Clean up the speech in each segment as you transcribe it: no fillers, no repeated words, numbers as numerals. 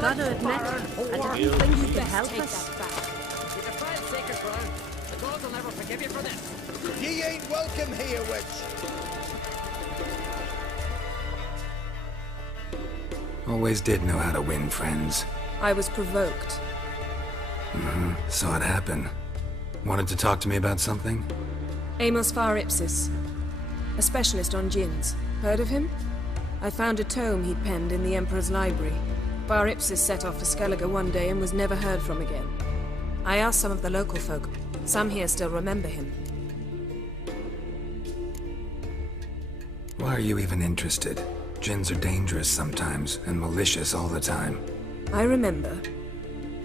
Gotta admit, I didn't think you could help us. You defiled sacred ground. The gods will never forgive you for this. Ye ain't welcome here, witch. Always did know how to win friends. I was provoked. Saw it happen. Wanted to talk to me about something? Amos Far Ipsis, a specialist on djinns. Heard of him? I found a tome he'd penned in the Emperor's library. Far Ipsis set off for Skellige one day and was never heard from again. I asked some of the local folk. Some here still remember him. Why are you even interested? Djinns are dangerous sometimes, and malicious all the time. I remember.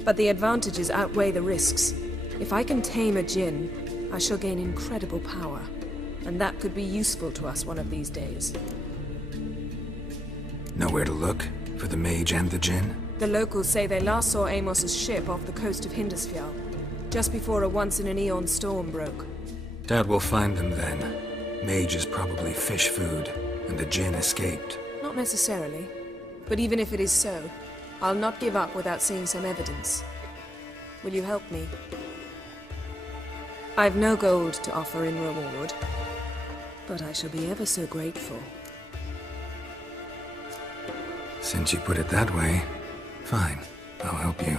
But the advantages outweigh the risks. If I can tame a djinn, I shall gain incredible power. And that could be useful to us one of these days. Know where to look? For the mage and the djinn? The locals say they last saw Amos's ship off the coast of Hindisfjall, just before a once-in-an-eon storm broke. Doubt we'll find them then. Mage is probably fish food, and the djinn escaped. Not necessarily. But even if it is so, I'll not give up without seeing some evidence. Will you help me? I've no gold to offer in reward, but I shall be ever so grateful. Since you put it that way, fine. I'll help you.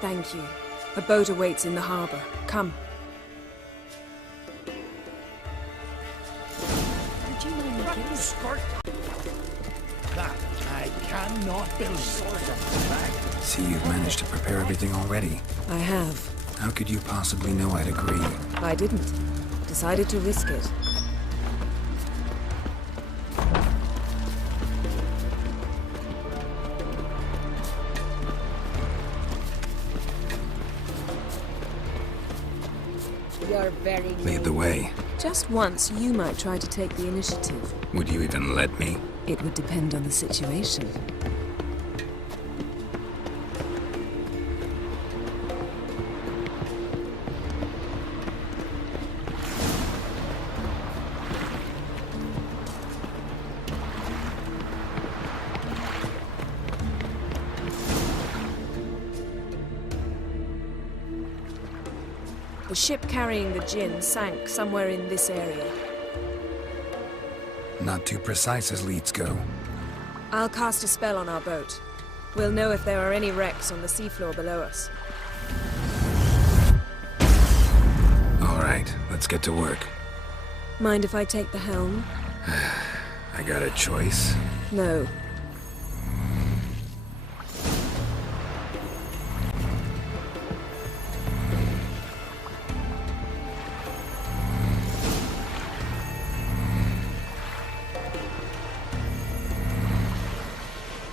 Thank you. A boat awaits in the harbor. Come. Would you mind me giving Skirt. That I cannot believe. See, you've managed to prepare everything already. I have. How could you possibly know I'd agree? I didn't. Decided to risk it. You're very Lead the way. Just once, you might try to take the initiative. Would you even let me? It would depend on the situation. The ship carrying the djinn sank somewhere in this area. Not too precise as leads go. I'll cast a spell on our boat. We'll know if there are any wrecks on the seafloor below us. All right, let's get to work. Mind if I take the helm? I got a choice. No.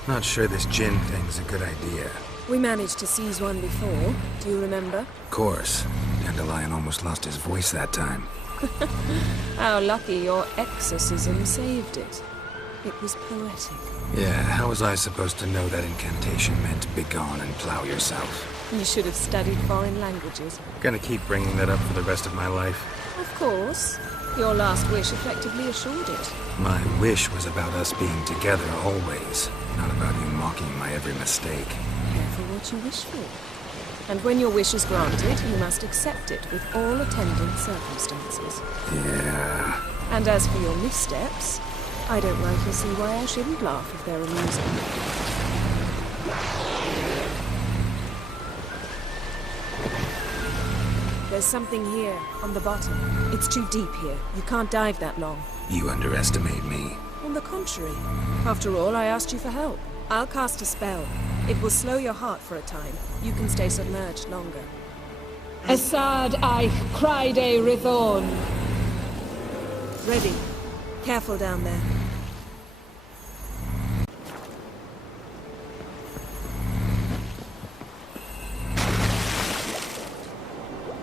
Not sure this djinn thing's a good idea. We managed to seize one before. Do you remember? Of course. Dandelion almost lost his voice that time. How lucky your exorcism saved it. It was poetic. Yeah, how was I supposed to know that incantation meant begone and plow yourself? You should have studied foreign languages. Gonna keep bringing that up for the rest of my life. Of course. Your last wish effectively assured it. My wish was about us being together always, not about you mocking my every mistake. Careful what you wish for. And when your wish is granted, you must accept it with all attendant circumstances. Yeah. And as for your missteps, I don't rightly see why I shouldn't laugh if they're amusing. There's something here, on the bottom. It's too deep here. You can't dive that long. You underestimate me. On the contrary. After all, I asked you for help. I'll cast a spell. It will slow your heart for a time. You can stay submerged longer. Assad Eich Criede Rithorn. Ready. Careful down there.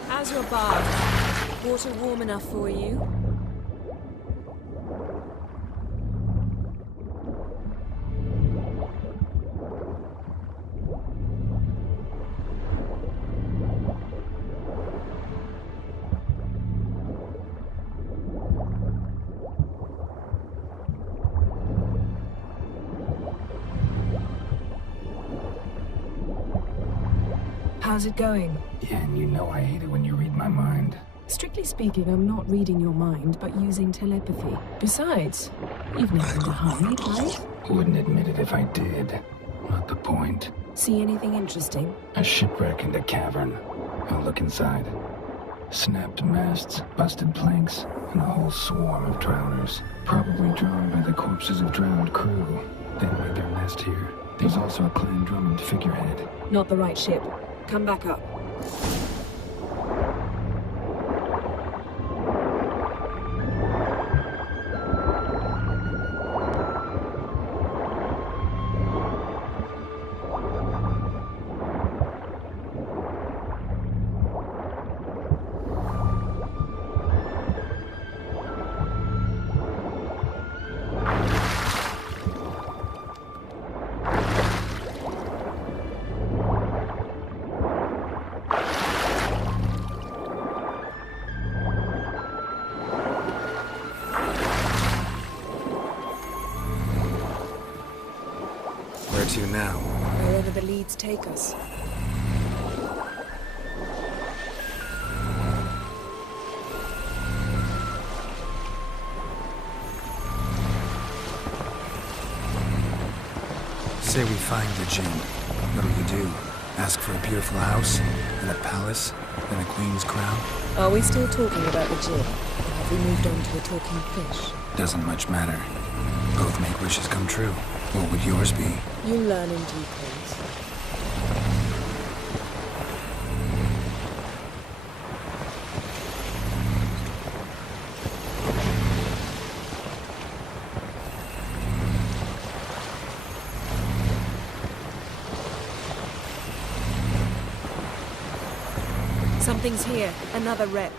How's your bath? Water warm enough for you? How's it going? Yen, you know I hate it when you read my mind. Strictly speaking, I'm not reading your mind, but using telepathy. Besides, you've nothing to hide, right? Wouldn't admit it if I did. Not the point. See anything interesting? A shipwreck in the cavern. I'll look inside. Snapped masts, busted planks, and a whole swarm of drowners. Probably drawn by the corpses of drowned crew. They made their nest here. There's also a Clan Drummond figurehead. Not the right ship. Come back up. Where to now? Wherever the leads take us. Say we find the Jinn. What'll you do? Ask for a beautiful house? And a palace? And a queen's crown? Are we still talking about the Jinn? Or have we moved on to a talking fish? Doesn't much matter. Both make wishes come true. What would yours be? You learn in due course. Something's here. Another wreck.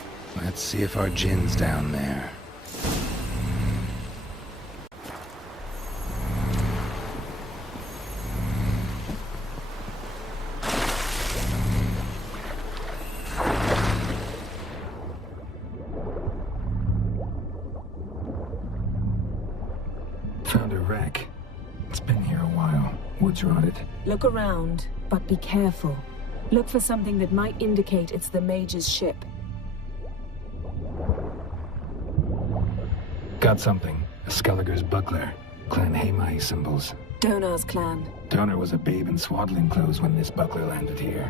Let's see if our Jinn's down there. Found a wreck. It's been here a while. Wood's rotted. Look around, but be careful. Look for something that might indicate it's the Mage's ship. Got something. A Skelliger's buckler. Clan Haemai symbols. Donar's clan. Donar was a babe in swaddling clothes when this buckler landed here.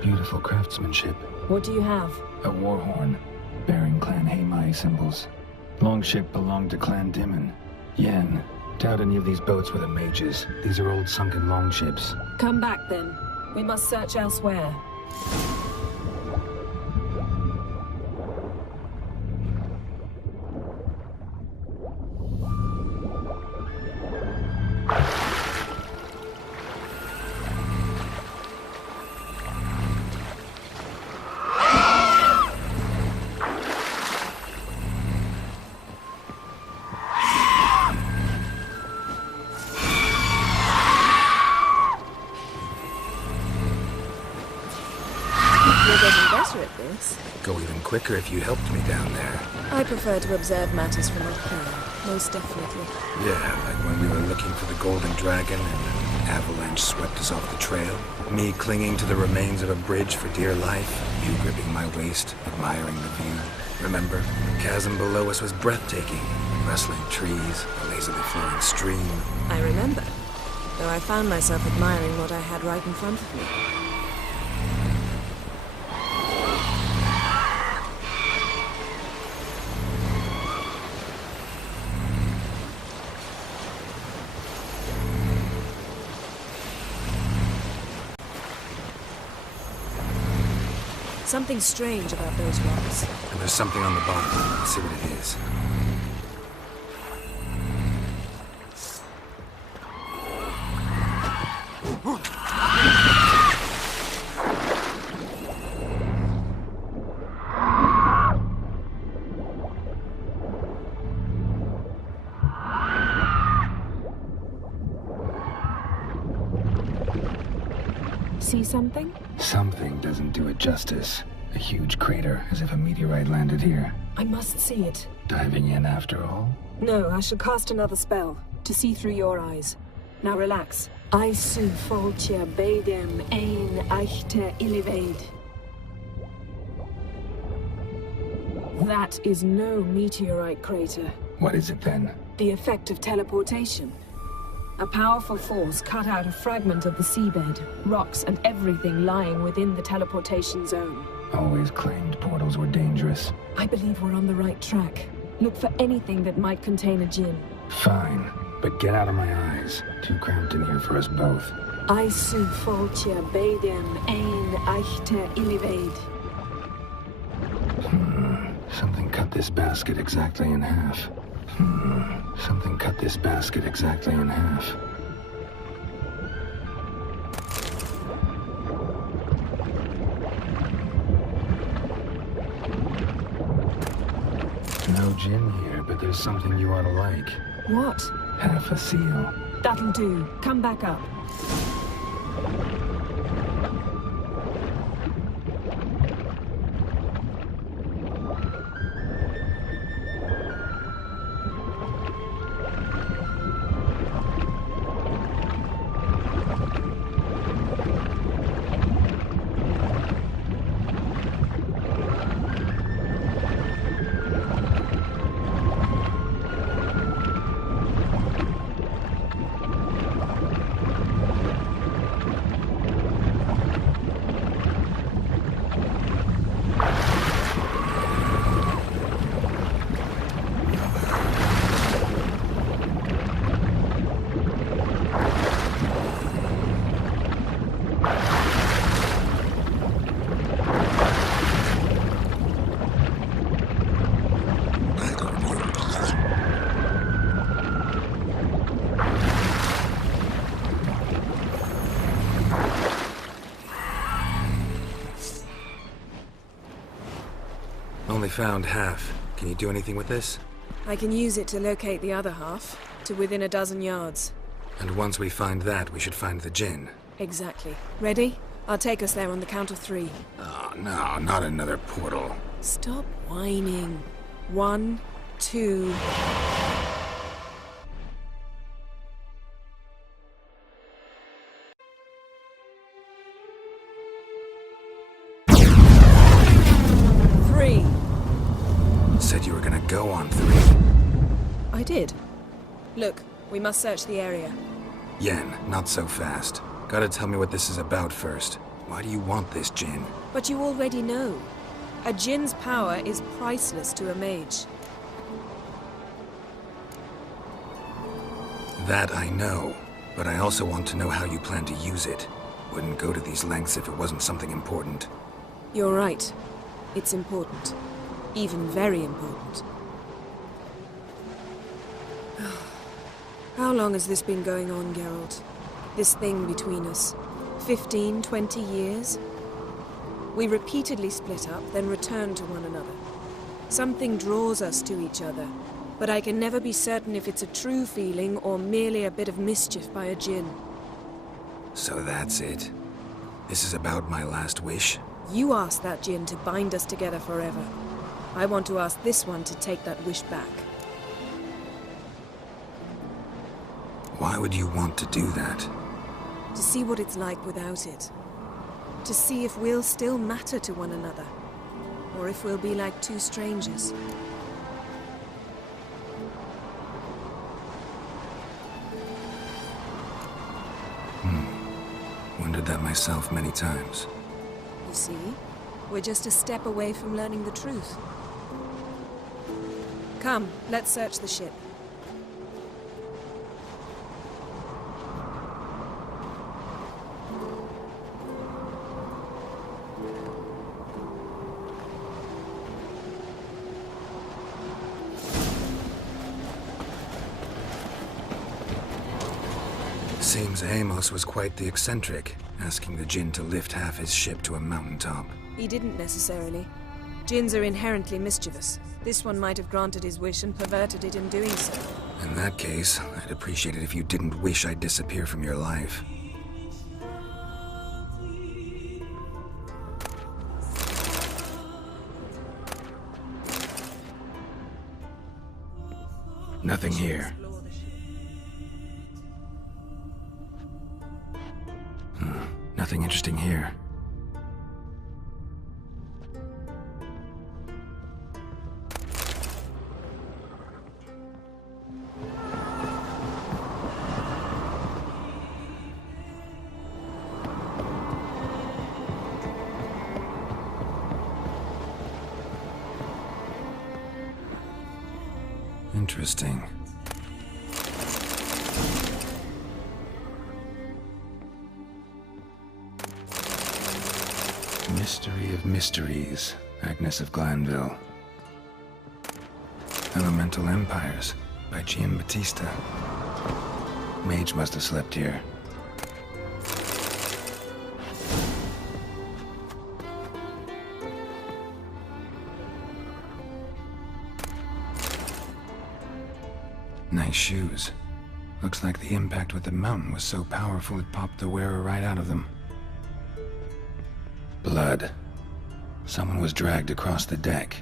Beautiful craftsmanship. What do you have? A war horn, bearing Clan Haemai symbols. Longship belonged to Clan Dimon. Yen, doubt any of these boats were the mages. These are old sunken longships. Come back then. We must search elsewhere. You're getting better at this. Go even quicker if you helped me down there. I prefer to observe matters from up here, most definitely. Yeah, like when we were looking for the Golden Dragon and an avalanche swept us off the trail. Me clinging to the remains of a bridge for dear life. You gripping my waist, admiring the view. Remember? The chasm below us was breathtaking. Rustling trees, a lazily flowing stream. I remember, though I found myself admiring what I had right in front of me. Something strange about those rocks. And there's something on the bottom. Let's see what it is. See something? Something doesn't do it justice. A huge crater, as if a meteorite landed here. I must see it. Diving in after all? No, I shall cast another spell, to see through your eyes. Now relax. I su foltia beidem ein eichte illivaid. That is no meteorite crater. What is it then? The effect of teleportation. A powerful force cut out a fragment of the seabed, rocks and everything lying within the teleportation zone. Always claimed portals were dangerous. I believe we're on the right track. Look for anything that might contain a djinn. Fine, but get out of my eyes. Too cramped in here for us both. I su foltia beidem ein eichte illivaid. Something cut this basket exactly in half. Something cut this basket exactly in half. No djinn here, but there's something you ought to like. What? Half a seal. That'll do. Come back up. Only found half. Can you do anything with this? I can use it to locate the other half, to within a dozen yards. And once we find that, we should find the djinn. Exactly. Ready? I'll take us there on the count of 3. Oh, no, not another portal. Stop whining. 1, 2... Said you were gonna go on 3. I did. Look, we must search the area. Yen, not so fast. Gotta tell me what this is about first. Why do you want this djinn? But you already know. A djinn's power is priceless to a mage. That I know, but I also want to know how you plan to use it. Wouldn't go to these lengths if it wasn't something important. You're right. It's important. Even very important. How long has this been going on, Geralt? This thing between us? 15, 20 years? We repeatedly split up, then return to one another. Something draws us to each other, but I can never be certain if it's a true feeling or merely a bit of mischief by a djinn. So that's it? This is about my last wish? You asked that djinn to bind us together forever. I want to ask this one to take that wish back. Why would you want to do that? To see what it's like without it. To see if we'll still matter to one another. Or if we'll be like two strangers. Wondered that myself many times. You see? We're just a step away from learning the truth. Come, let's search the ship. Seems Amos was quite the eccentric, asking the djinn to lift half his ship to a mountaintop. He didn't necessarily. Djinns are inherently mischievous. This one might have granted his wish and perverted it in doing so. In that case, I'd appreciate it if you didn't wish I'd disappear from your life. Nothing here. Nothing interesting here. Interesting. Mystery of Mysteries, Agnes of Glanville. Elemental Empires, by Giambattista. Mage must have slept here. Nice shoes. Looks like the impact with the mountain was so powerful it popped the wearer right out of them. Blood. Someone was dragged across the deck.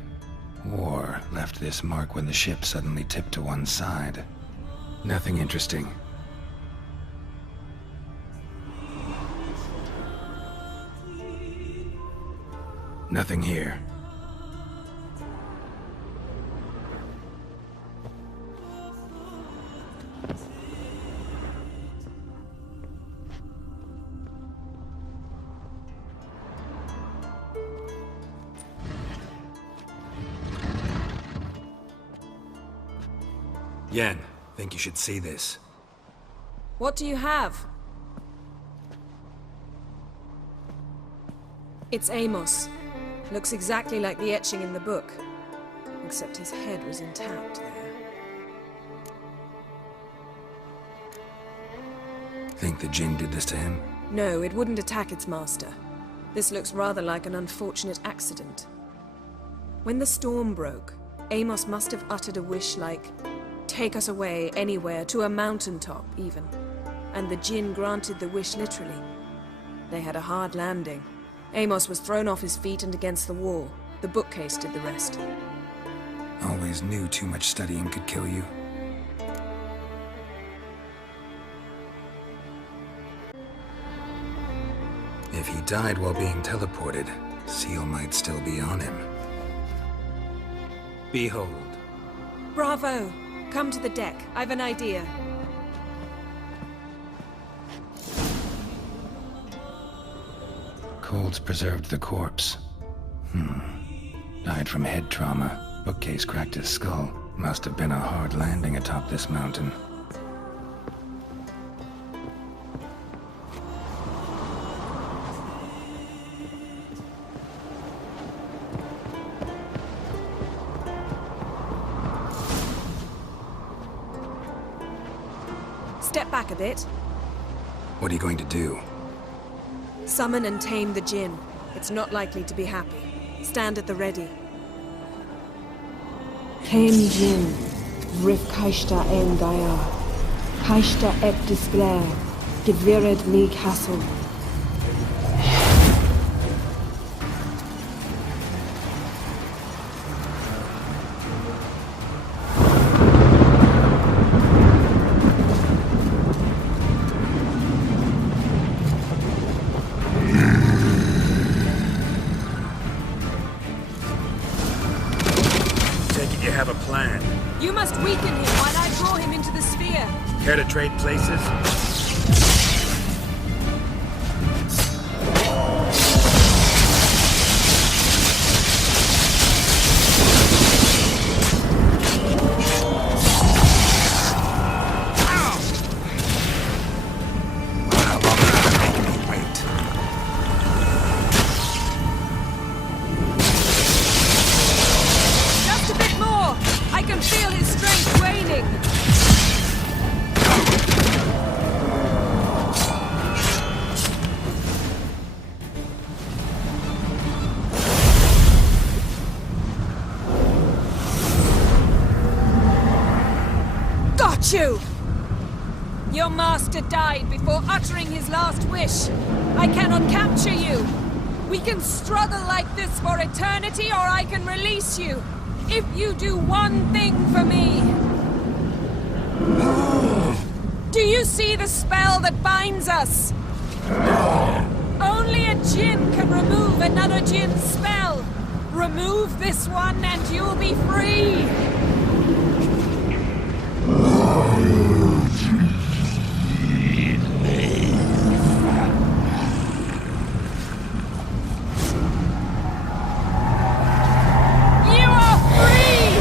Or left this mark when the ship suddenly tipped to one side. Nothing interesting. Nothing here. Yen, think you should see this. What do you have? It's Amos. Looks exactly like the etching in the book. Except his head was intact there. Think the Jinn did this to him? No, it wouldn't attack its master. This looks rather like an unfortunate accident. When the storm broke, Amos must have uttered a wish like, "Take us away, anywhere, to a mountaintop, even." And the Jinn granted the wish literally. They had a hard landing. Amos was thrown off his feet and against the wall. The bookcase did the rest. Always knew too much studying could kill you. If he died while being teleported, Seal might still be on him. Behold. Bravo! Come to the deck. I've an idea. Colds preserved the corpse. Died from head trauma. Bookcase cracked his skull. Must have been a hard landing atop this mountain. Step back a bit. What are you going to do? Summon and tame the Jinn. It's not likely to be happy. Stand at the ready. Tame Jinn, Rif Kaishta en Gaia, Kaishta et Disglare, Gevired ni Castle. You have a plan. You must weaken him while I draw him into the sphere. Care to trade places? You! Your master died before uttering his last wish. I cannot capture you. We can struggle like this for eternity, or I can release you. If you do one thing for me. Do you see the spell that binds us? Only a Jinn can remove another Jinn's spell. Remove this one and you'll be free. You are free!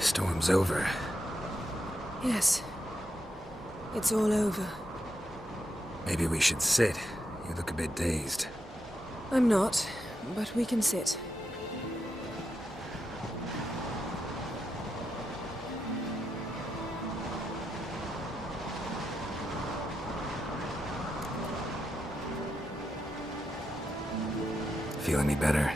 Storm's over. Yes. It's all over. Maybe we should sit. You look a bit dazed. I'm not, but we can sit. Feel any better?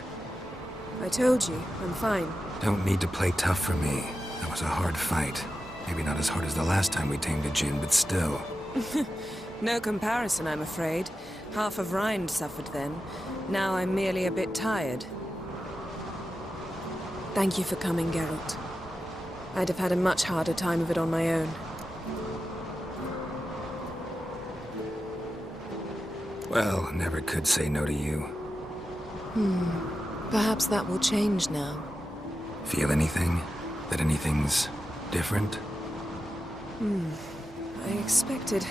I told you, I'm fine. Don't need to play tough for me. That was a hard fight. Maybe not as hard as the last time we tamed a Jinn, but still. No comparison, I'm afraid. Half of Rind suffered then. Now I'm merely a bit tired. Thank you for coming, Geralt. I'd have had a much harder time of it on my own. Well, never could say no to you. Perhaps that will change now. Feel anything? That anything's different? I expected...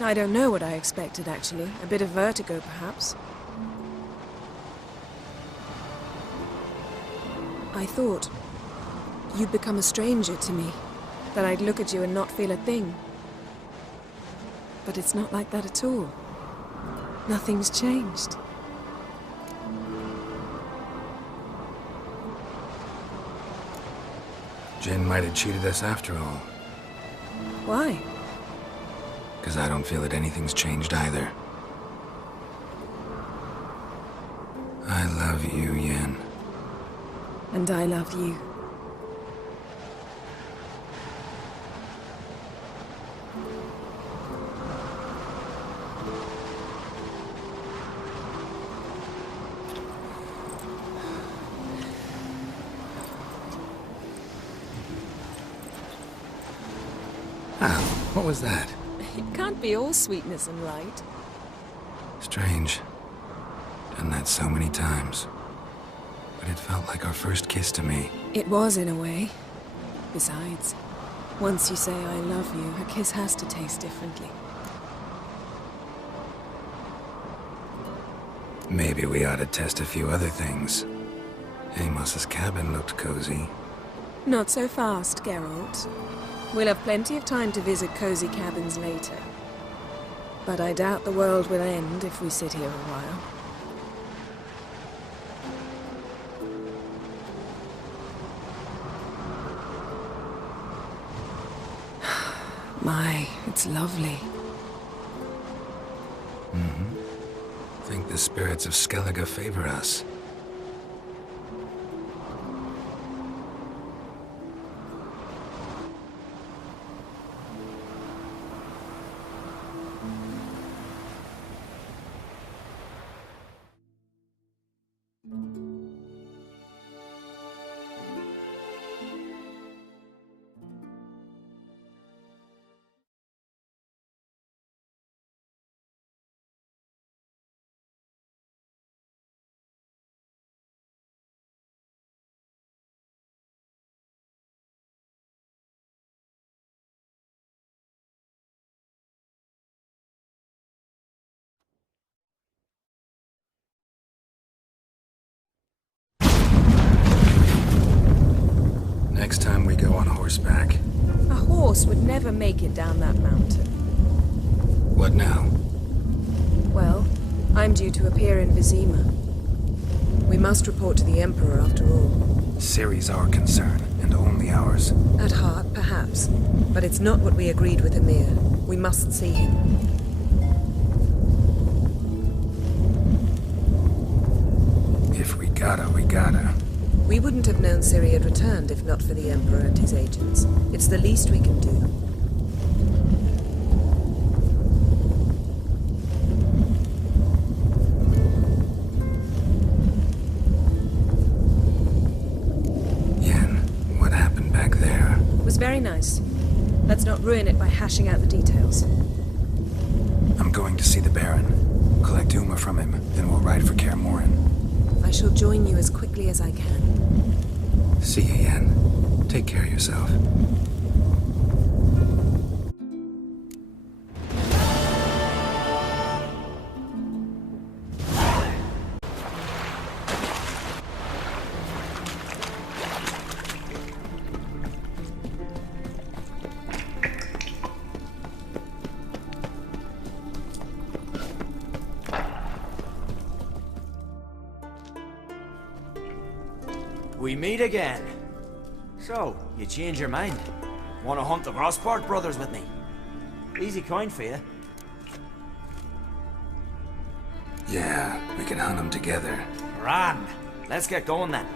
I don't know what I expected, actually. A bit of vertigo, perhaps. I thought you'd become a stranger to me. That I'd look at you and not feel a thing. But it's not like that at all. Nothing's changed. Jinn might have cheated us after all. Why? Because I don't feel that anything's changed either. I love you, Yen. And I love you. What was that? It can't be all sweetness and light. Strange. Done that so many times. But it felt like our first kiss to me. It was, in a way. Besides, once you say I love you, a kiss has to taste differently. Maybe we ought to test a few other things. Amos's cabin looked cozy. Not so fast, Geralt. We'll have plenty of time to visit cozy cabins later. But I doubt the world will end if we sit here a while. My, it's lovely. Think the spirits of Skellige favor us. Next time we go on horseback. A horse would never make it down that mountain. What now? Well, I'm due to appear in Vizima. We must report to the Emperor after all. Ciri's our concern, and only ours. At heart, perhaps. But it's not what we agreed with Emir. We must see him. If we gotta, we gotta. We wouldn't have known Ciri had returned if not for the Emperor and his agents. It's the least we can do. was very nice. Let's not ruin it by hashing out the details. I'm going to see the Baron. Collect Uma from him, then we'll ride for Kaer Morhen. I shall join you as quickly as I can. See you, Yen. Take care of yourself. We meet again. So, you change your mind? Want to hunt the Rossport brothers with me? Easy coin for you. Yeah, we can hunt them together. Grand. Let's get going then.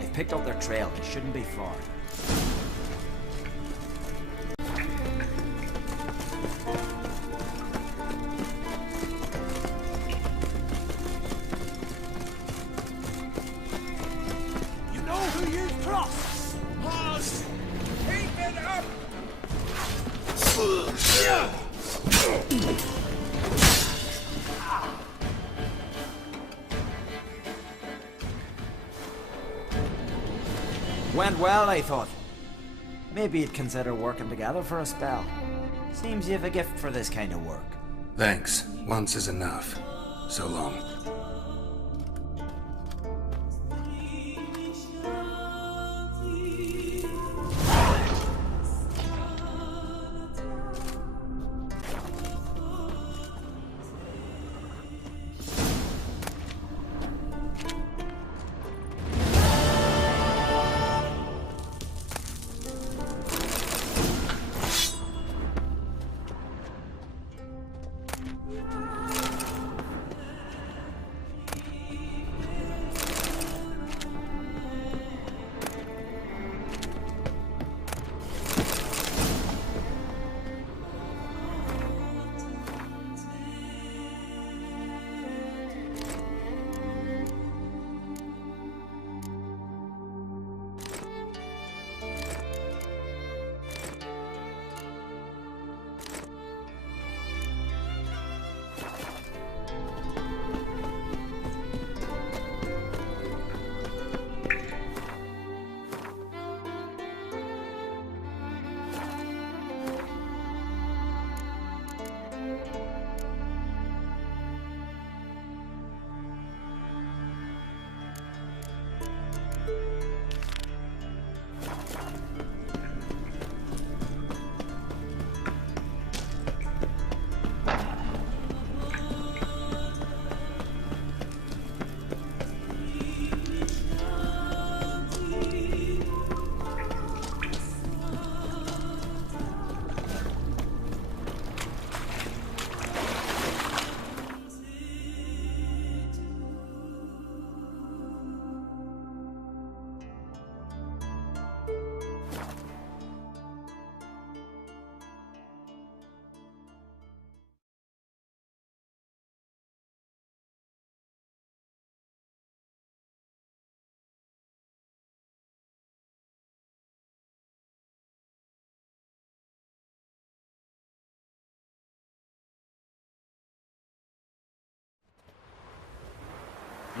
I've picked up their trail. It shouldn't be far. You know who you trust! Pause! Keep it up! Went well, I thought. Maybe you'd consider working together for a spell. Seems you have a gift for this kind of work. Thanks. Once is enough. So long.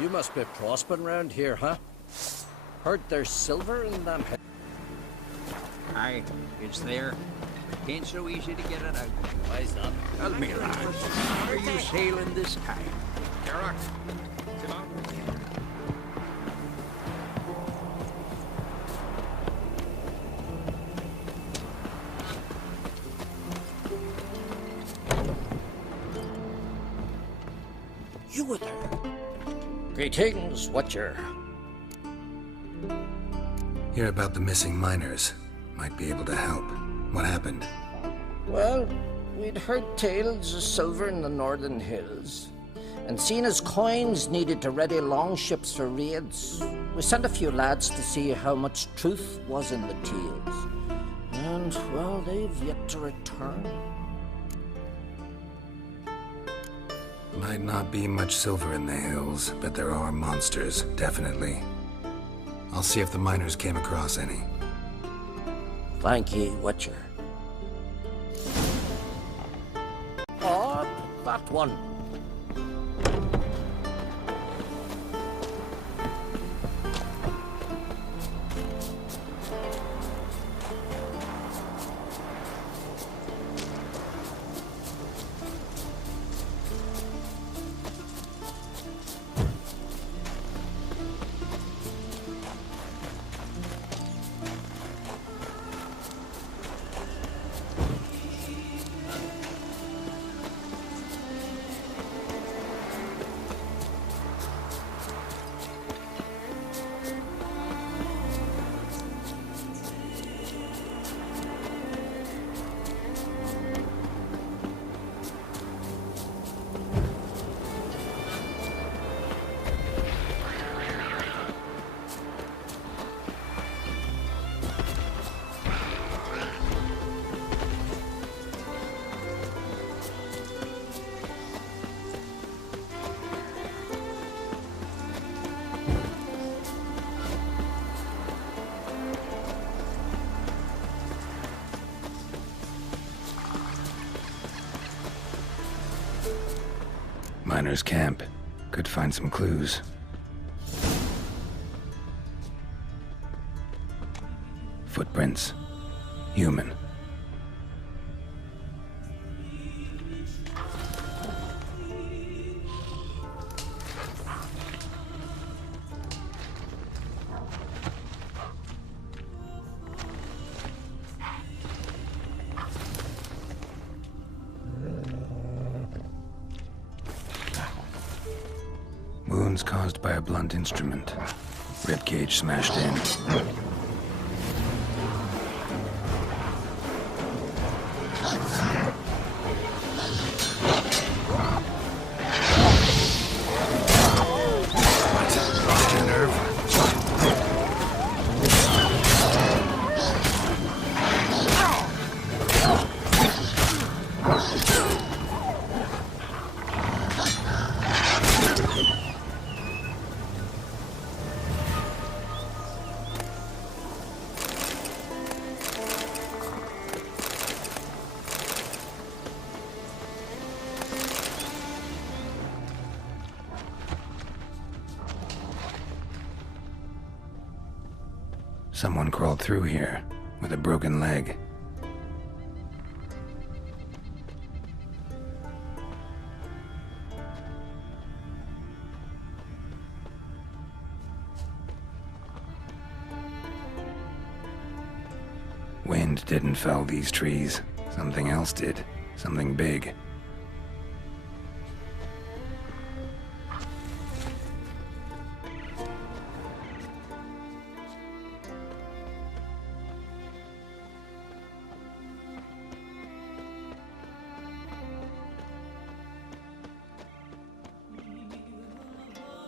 You must be prospering round here, huh? Heard there's silver in them. Aye, it's there. Ain't so easy to get it out. Why's that? Tell me, lads, are you sailing this time? Garak, come on. You were there. Greetings, Watcher. Hear about the missing miners. Might be able to help. What happened? Well, we'd heard tales of silver in the northern hills, and seen as coins needed to ready longships for raids, we sent a few lads to see how much truth was in the tales. And, well, they've yet to return. Might not be much silver in the hills, but there are monsters, definitely. I'll see if the miners came across any. Thank ye, Witcher. Oh, that one. Miner's camp. Could find some clues. Footprints. Human. Wounds caused by a blunt instrument. Ribcage smashed in. Someone crawled through here with a broken leg. Wind didn't fell these trees. Something else did. Something big.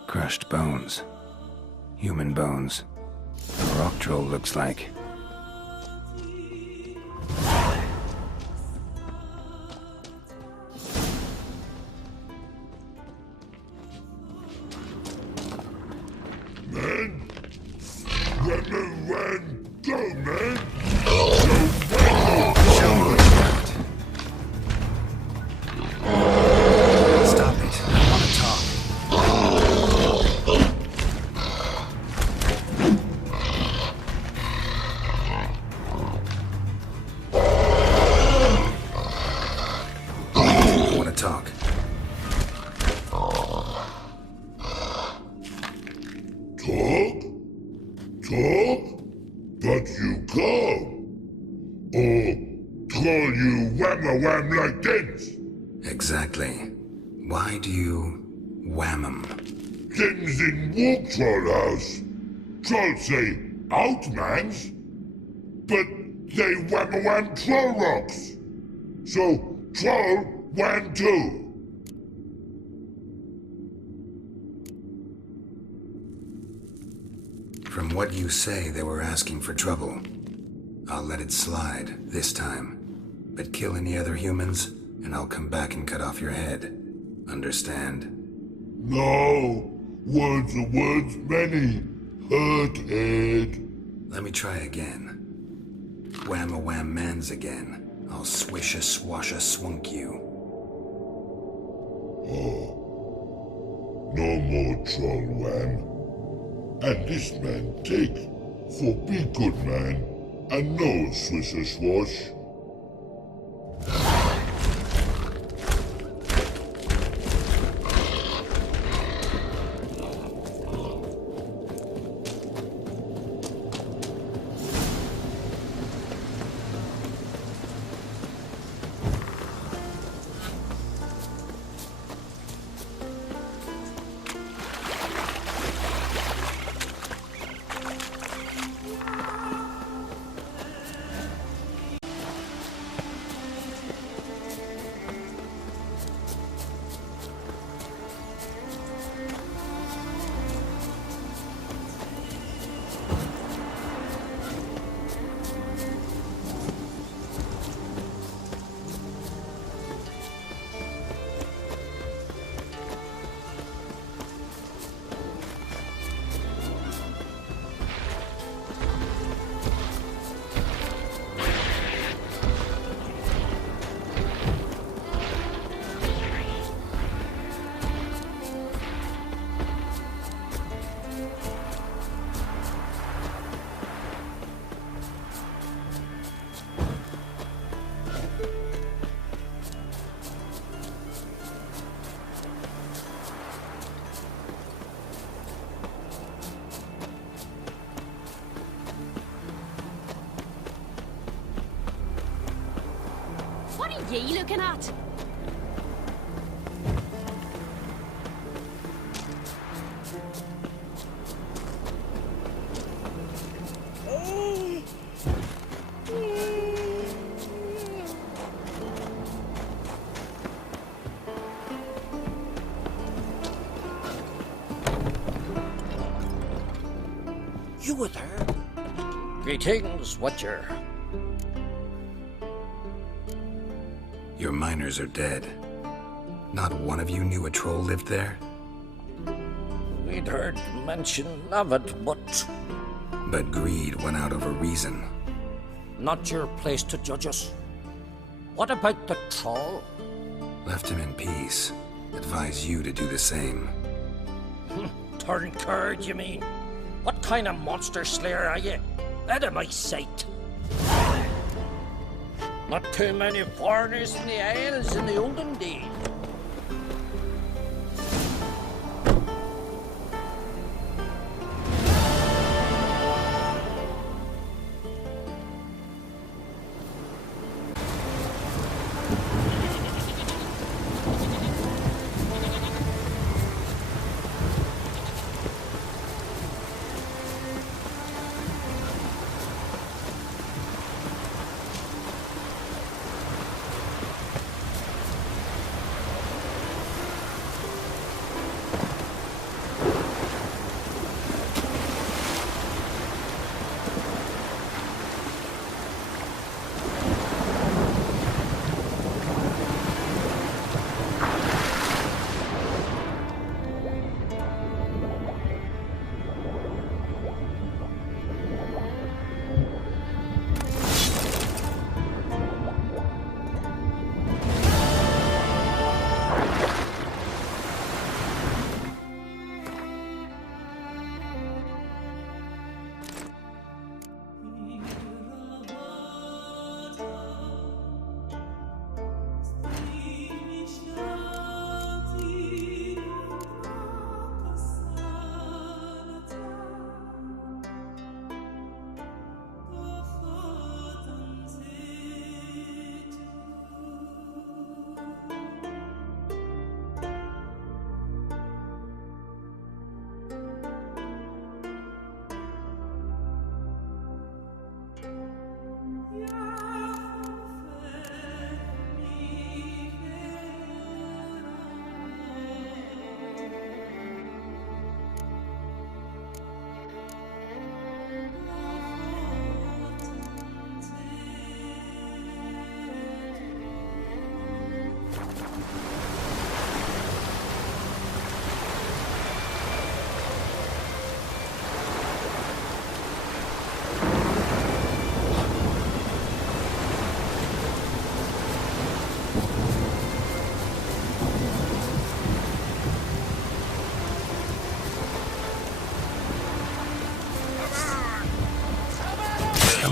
Crushed bones. Human bones. A rock troll looks like. Man! Run, go, man! Stop it. I want to talk. Talk. Talk? But you can't. Or call you wham-a-wham like this? Exactly. Why do you wham 'em? Things in Walk Troll House. Trolls say outmans, but they wham-a-wham troll rocks. So troll wham too. From what you say, they were asking for trouble. I'll let it slide this time. But kill any other humans, and I'll come back and cut off your head. Understand? No. Words are words many. Hurt head. Let me try again. wham-a-wham mans again, I'll swish-a-swash-a-swunk you. Oh. No more troll wham. And this man take, for be good man, and no swish-a-swash. What are ye looking at? You were there? Greetings, Watcher. Your miners are dead. Not one of you knew a troll lived there? We'd heard mention of it, but But greed won out over reason. not your place to judge us. What about the troll? Left him in peace. Advise you to do the same. Turn curd, you mean? What kind of monster slayer are you? Out of my sight. Not too many foreigners in the Isles in the olden days.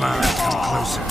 Come on, come closer.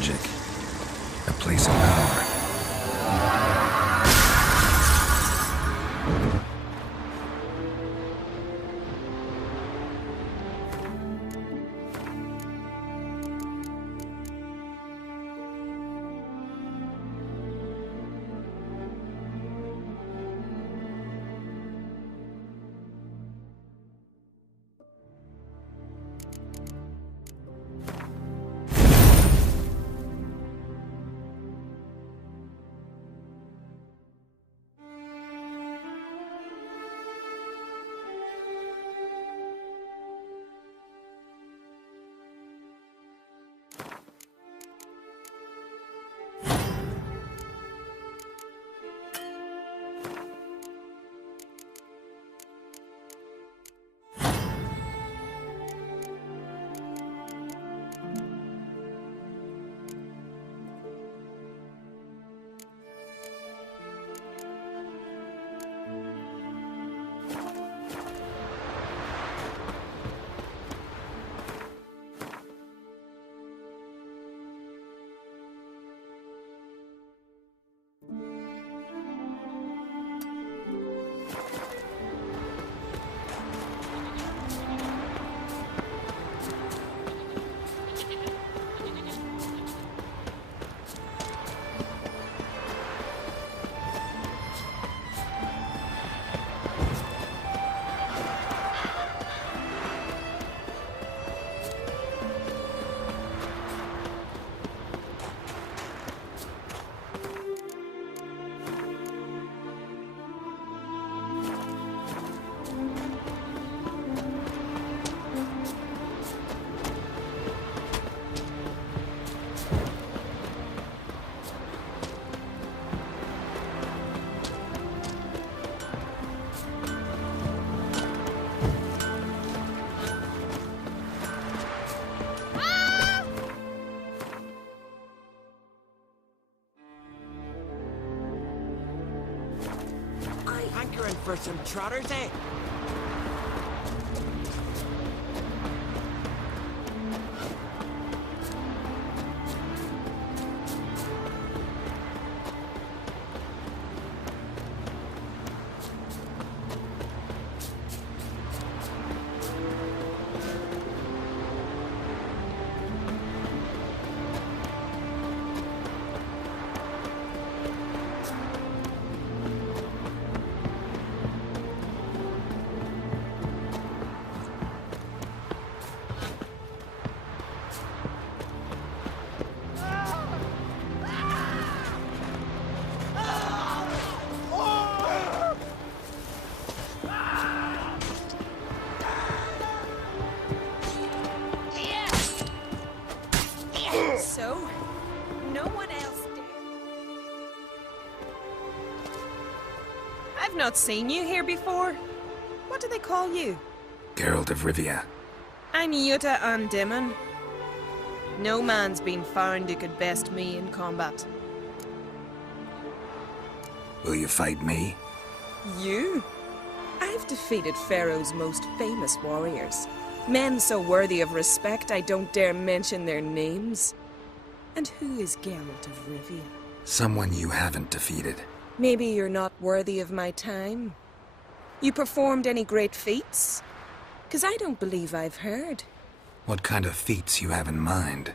magic. A place of power. Hankering for some trotters, eh? So, no one else did. I've not seen you here before. What do they call you? Geralt of Rivia. I'm Yuta Undimmen. No man's been found who could best me in combat. Will you fight me? You? I've defeated Pharaoh's most famous warriors. Men so worthy of respect I don't dare mention their names. And who is Geralt of Rivia? Someone you haven't defeated. Maybe you're not worthy of my time. You performed any great feats? 'Cause I don't believe I've heard. What kind of feats you have in mind?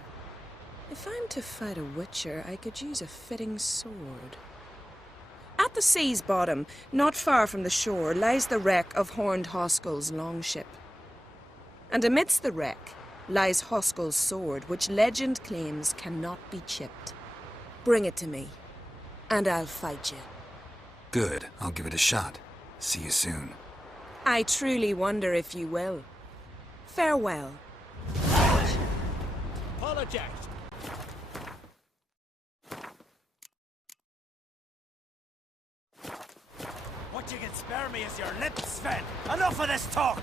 If I'm to fight a witcher, I could use a fitting sword. At the sea's bottom, not far from the shore, lies the wreck of Horned Hoskull's longship. And amidst the wreck lies Hoskull's sword, which legend claims cannot be chipped. Bring it to me, and I'll fight you. Good, I'll give it a shot. See you soon. I truly wonder if you will. Farewell. Apologize. What you can spare me is your lips, Sven. Enough of this talk!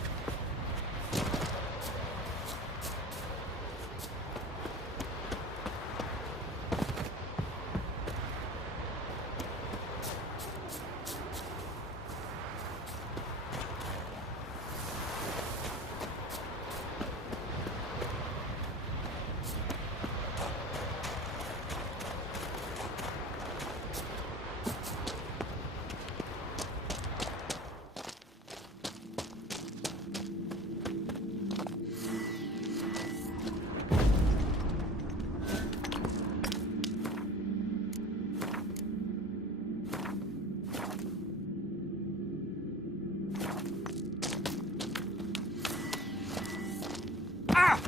Ah!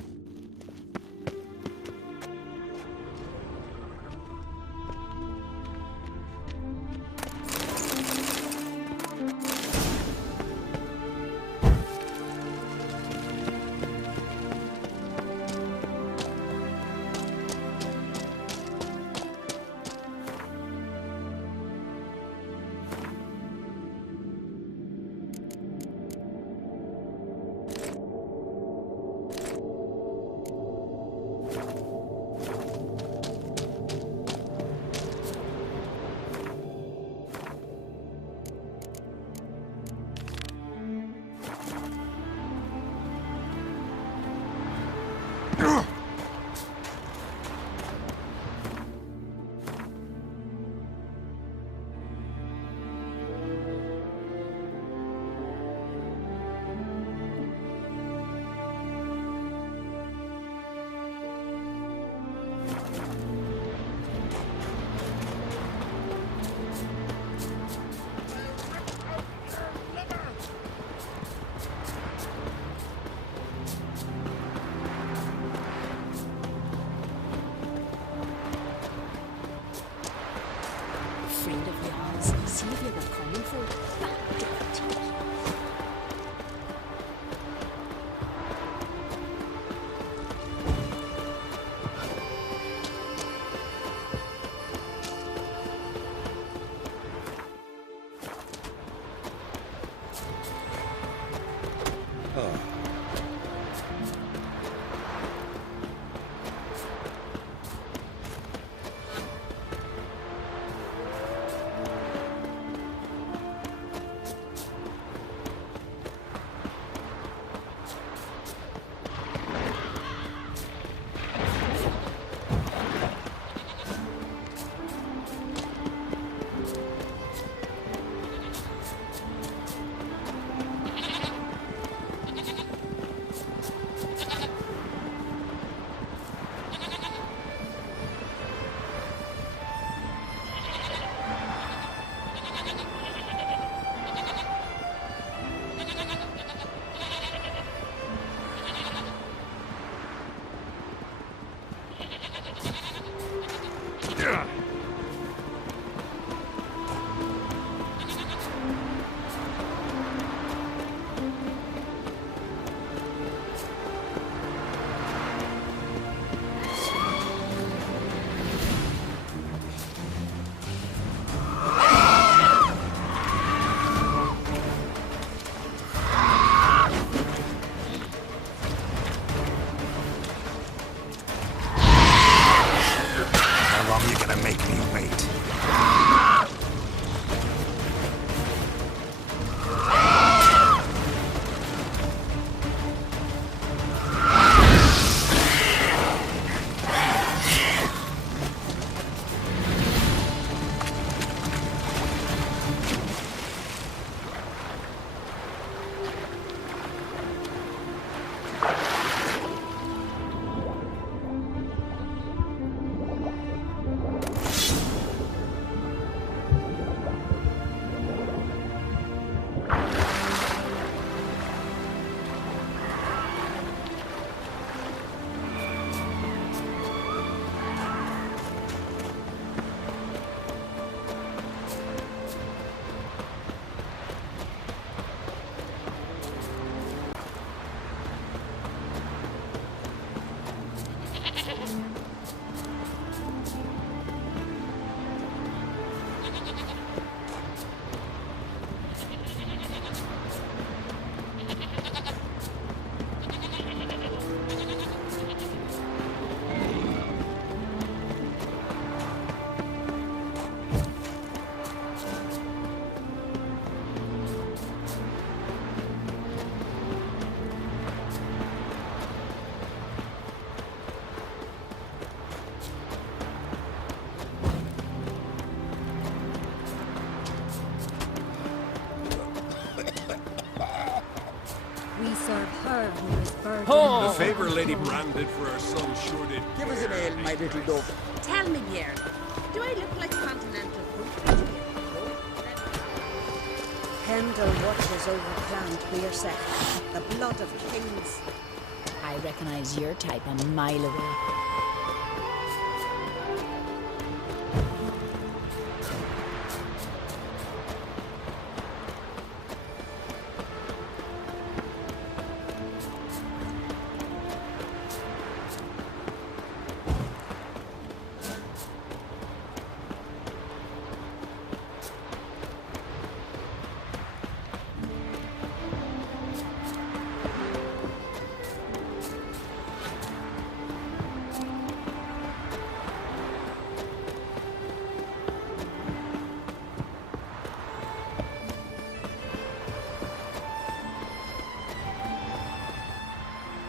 Friend of yours, see if you were coming for it. Dirty. The favor Lady Bran did for her son sure did. Give us an ale, my little dove. Tell me, Björn, do I look like continental fruit? Pendle watches over Clan Queerset, the blood of kings. I I recognize your type a mile away.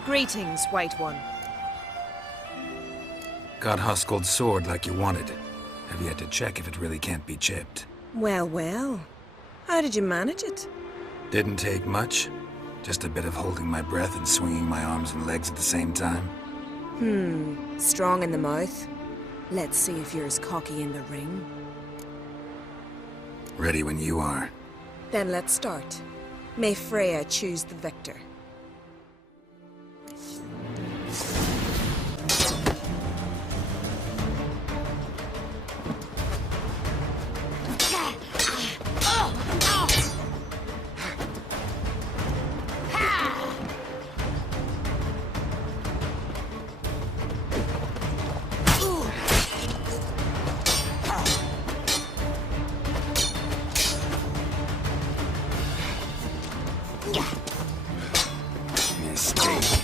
Greetings, White One. Got Huskuld's sword like you wanted. Have yet to check if it really can't be chipped. Well, well. How did you manage it? Didn't take much. Just a bit of holding my breath and swinging my arms and legs at the same time. Strong in the mouth. Let's see if you're as cocky in the ring. Ready when you are. Then let's start. May Freya choose the victor. Mistake.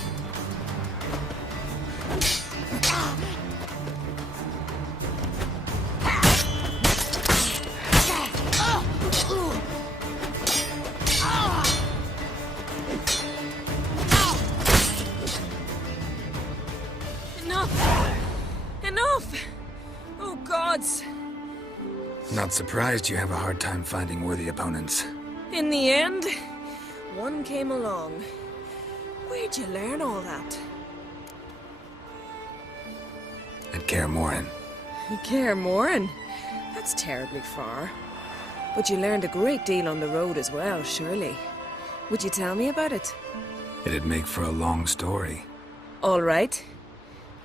Enough! Oh, gods! Not surprised you have a hard time finding worthy opponents. In the end, one came along. Where'd you learn all that? At Kaer Morhen. Kaer Morhen? That's terribly far. But you learned a great deal on the road as well, surely. Would you tell me about it? It'd make for a long story. All right.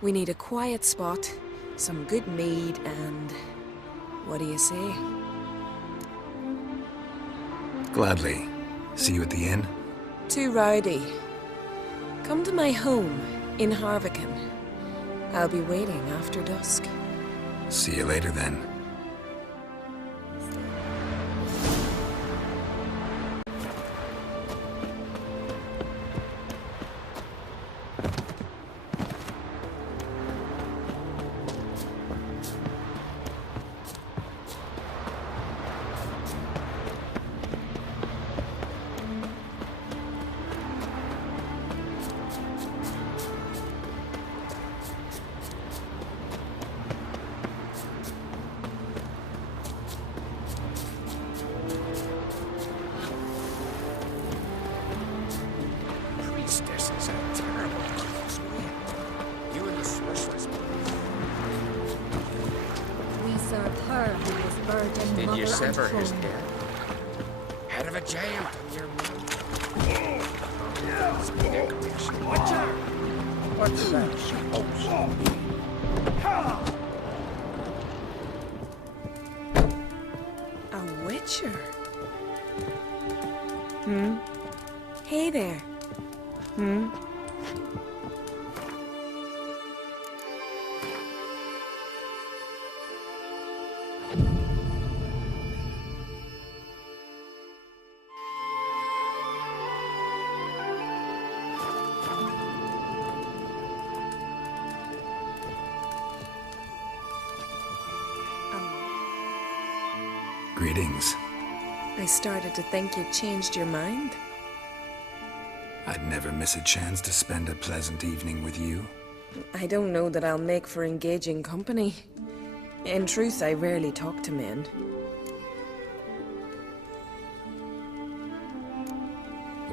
We need a quiet spot, some good mead, and... what do you say? Gladly. See you at the inn? Too rowdy. Come to my home, in Harviken. I'll be waiting after dusk. See you later then. This is a terrible crossway. You and the Swiss. We serve her who is burdened Did mother you sever and his son. hair? Head of a giant on your Witcher! What's that supposed to be? A witcher? Hey there. Greetings. I started to think you'd changed your mind. I'd never miss a chance to spend a pleasant evening with you. I don't know that I'll make for engaging company. In truth, I rarely talk to men.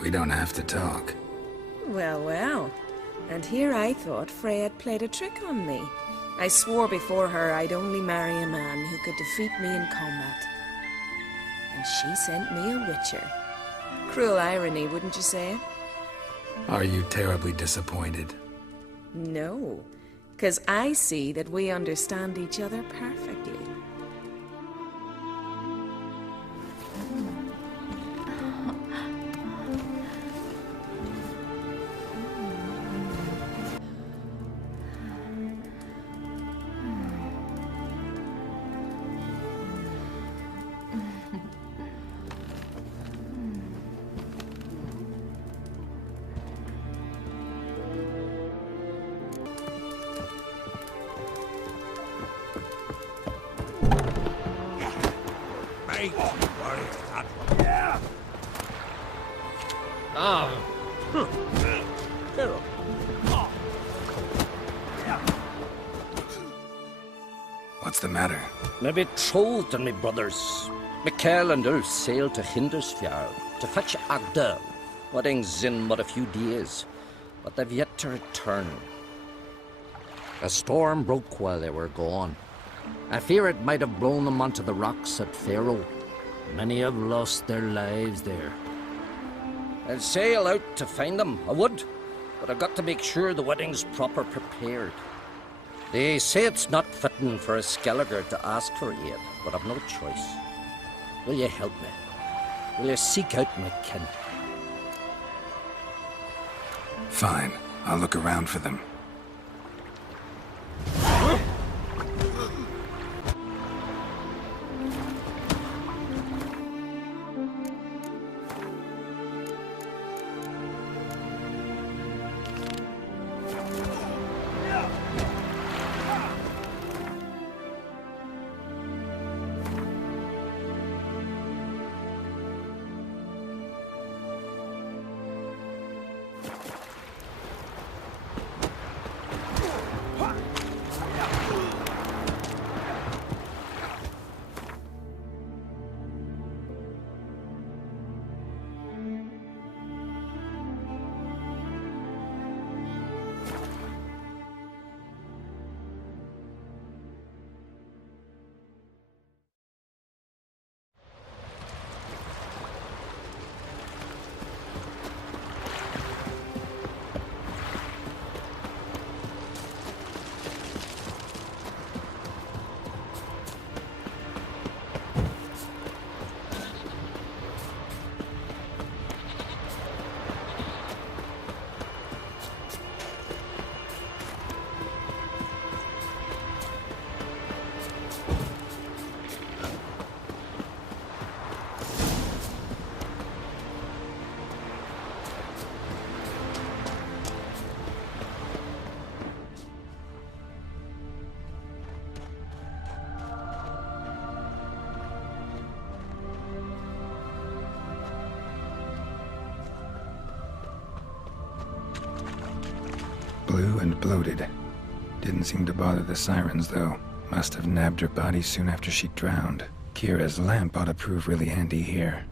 We don't have to talk. Well, well. And here I thought Freya had played a trick on me. I swore before her I'd only marry a man who could defeat me in combat. And she sent me a witcher. Cruel irony, wouldn't you say? Are you terribly disappointed? No, because I see that we understand each other perfectly. What's the matter? Maybe Troth and me brothers, Mikael and Ulf sailed to Hindersfjord to fetch Agda. Wedding's in but a few days, but they've yet to return. A storm broke while they were gone. I fear it might have blown them onto the rocks at Faroe. Many have lost their lives there. I'd sail out to find them, I would, but I've got to make sure the wedding's proper prepared. They say it's not fitting for a Skelliger to ask for aid, but I've no choice. Will you help me? Will you seek out my kin? Fine. I'll look around for them. Blue and bloated. Didn't seem to bother the sirens, though. Must have nabbed her body soon after she drowned. Kira's lamp ought to prove really handy here.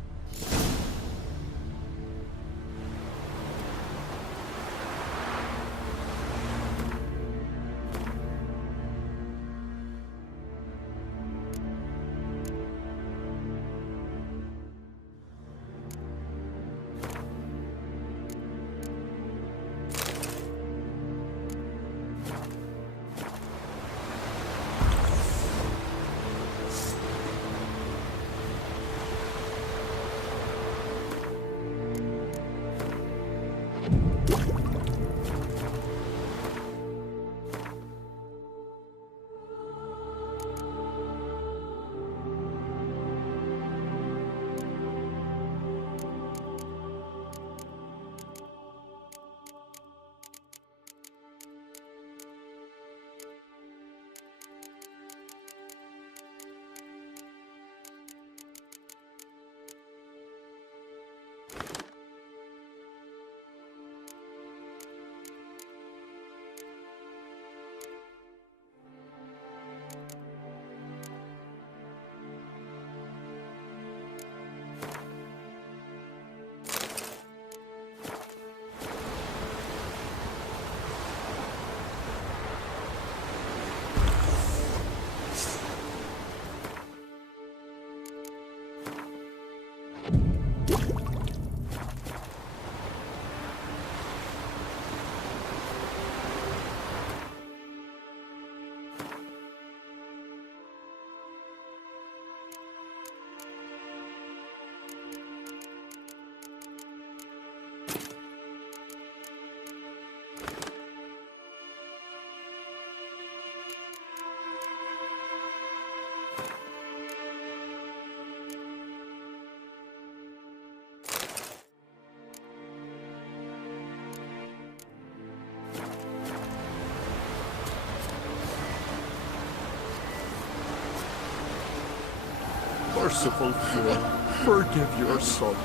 Merciful Freya, forgive your sons.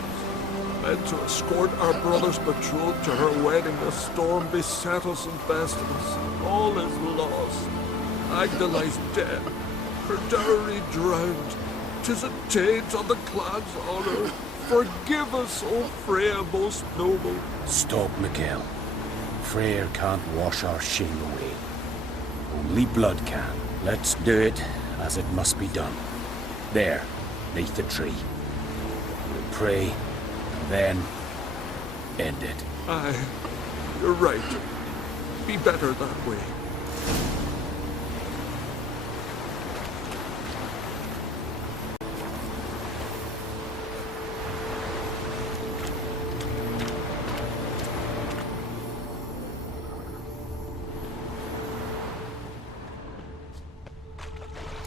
Meant to escort our brother's betrothed to her wedding, a storm beset us and bested us. All is lost. Agda lies dead, her dowry drowned. 'Tis a taint on the clan's honor. Forgive us, O Freya most noble. Stop, Miguel. Freyr can't wash our shame away. Only blood can. Let's do it as it must be done. There, neath the tree. We'll pray, and then end it. Aye, you're right. Be better that way.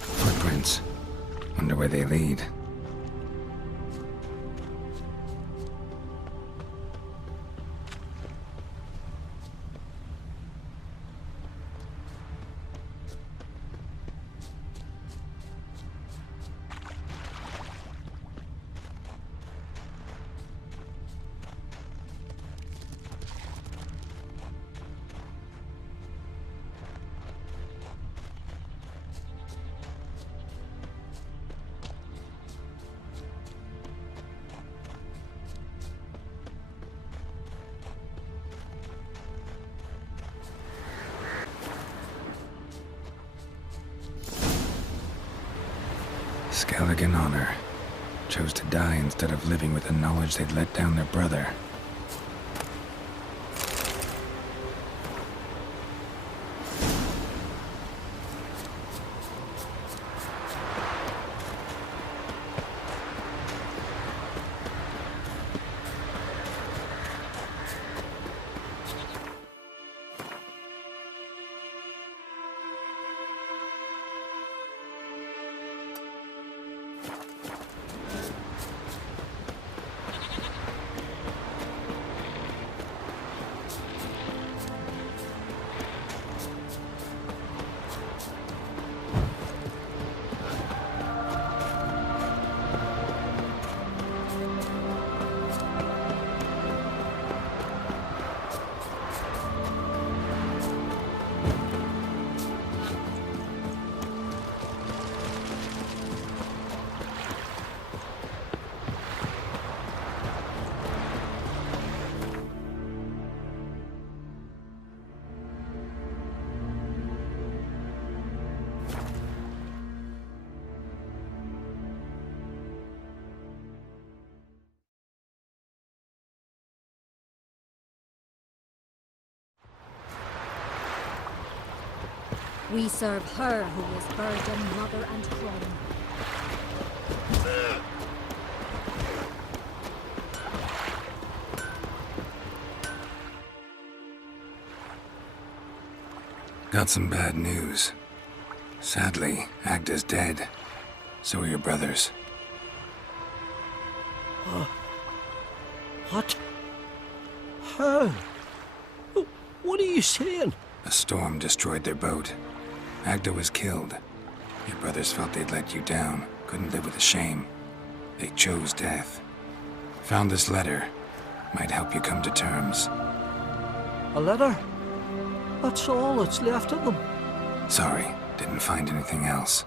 Footprints. Wonder where they lead. Skellige honor. Chose to die instead of living with the knowledge they'd let down their brother. We serve her who is burden, mother, and crone. Got some bad news. Sadly, Agda's dead. So are your brothers. What? How? What are you saying? A storm destroyed their boat. Agda was killed. Your brothers felt they'd let you down, couldn't live with the shame. They chose death. Found this letter. Might help you come to terms. A letter? That's all that's left of them. Sorry, didn't find anything else.